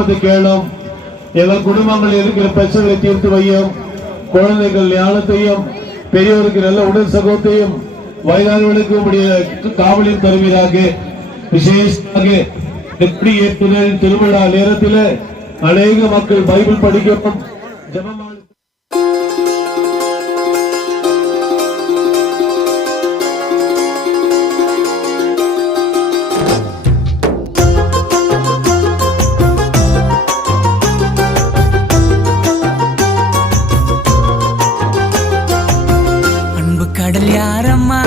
ஜபத்தை கேளும். எங்கள் குடும்பங்கள் இருக்கிற பிரச்சனைகளை தீர்த்து வையும். குழந்தைகள் ஞானத்தையும் பெரியவருக்கு நல்ல உடல் சகோத்தையும் வயதானவர்களுக்கு உடைய காவலில் தருவீராக. விசேஷமாக எப்படி ஏற்றுதல் திருவிழா நேரத்தில் அநேக மக்கள் பைபிள் படிக்கவும் ஜபமா கடல் யாரம்மா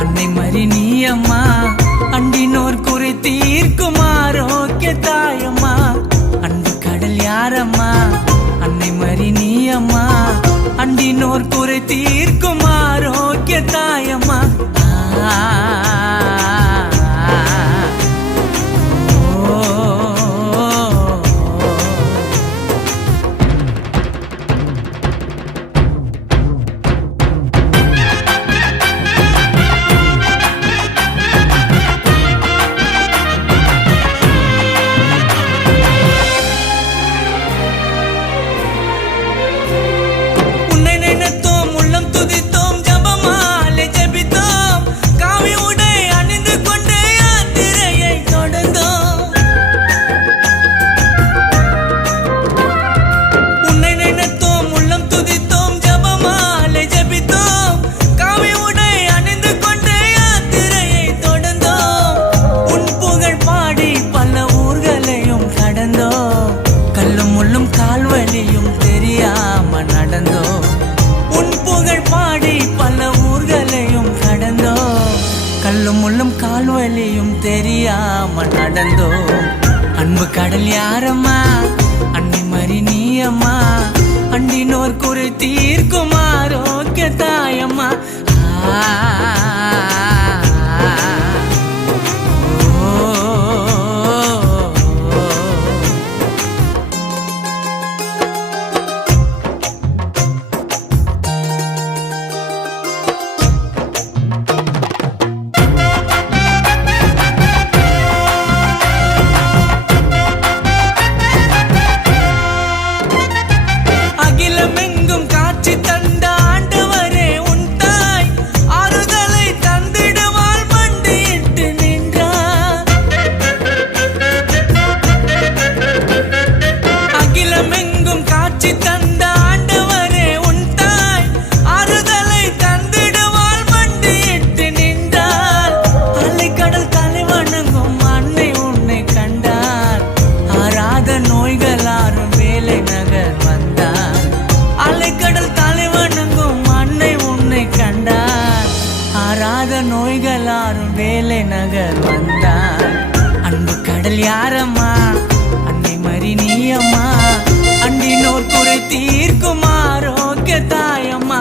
அன்னை மரி நீயம்மா அண்டினோர் குறை தீர்க்கும் ஆரோக்கிய தாயம்மா. அன்பு கடல் யாரம்மா அன்னை மரி நீயம்மா அண்டினோர் குறை தீர்க்கும் ஆரோக்கிய தாயம்மா. கால்வலியும் தெரியாம நடந்தோம். அன்பு கடல் யாரம்மா அன்னை மரி நீயம்மா அண்டினோர் குறை தீர்க்கும் ஆரோக்கிய தாயம்மா. நோய்களாரும் வேலை நகர் வந்தார். அன்பு கடல் யாரம்மா அன்னை மரி நீயம்மா அண்டினோர் குறை தீர்க்கும் ஆரோக்கிய தாயம்மா.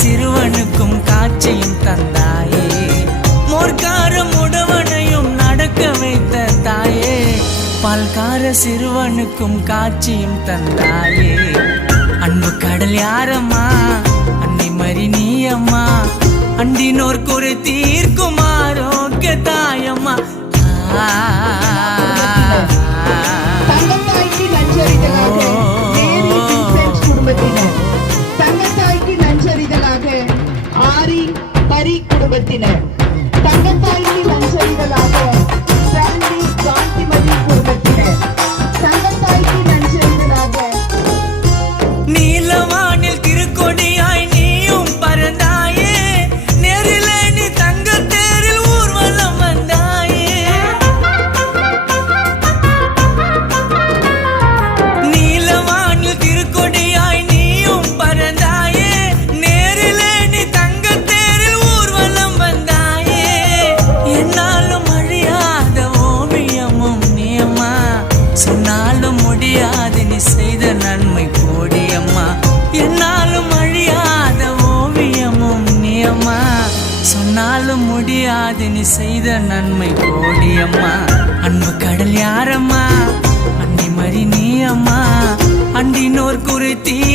சிறுவனுக்கும் காட்சியும் தந்தாயே மோர்க்காரம் உடவனையும் நடக்க வைத்த தாயே. பால்கார சிறுவனுக்கும் காட்சியும் தந்தாயே. அன்பு கடல் யாரம்மா அன்னை மரி நீயம்மா அண்டினோர் குறை தீர்க்கும் ஆரோக்கிய தாயம்மா. தங்கத்தாய்க்கு நன்றறிதலாக குடும்பத்தினர், தங்கத்தாய்க்கு நன்றறிதலாக ஆரி பரி குடும்பத்தினர், தங்கத்தாய்க்கு நன்றறிதலாக சாண்டி காந்திமதி குடும்பத்தினர், தங்கத்தாய்க்கு நன்றறிதலாக நீலவானில் திருக்கொடியாய் நீயும் பறந்தாயே நேரிலே நீ தங்கத்தேரில் ஊர்வலம் வந்தாயே. நன்மை கோடியம்மா. என்னாலும் அழியாத ஓவியமும் நீ அம்மா, சொன்னாலும் முடியாது நீ செய்த நன்மை கோடியம்மா. அன்பு கடல் யாரம்மா, அன்னை மறி நீ அம்மா, அண்டினோர் குறித்தி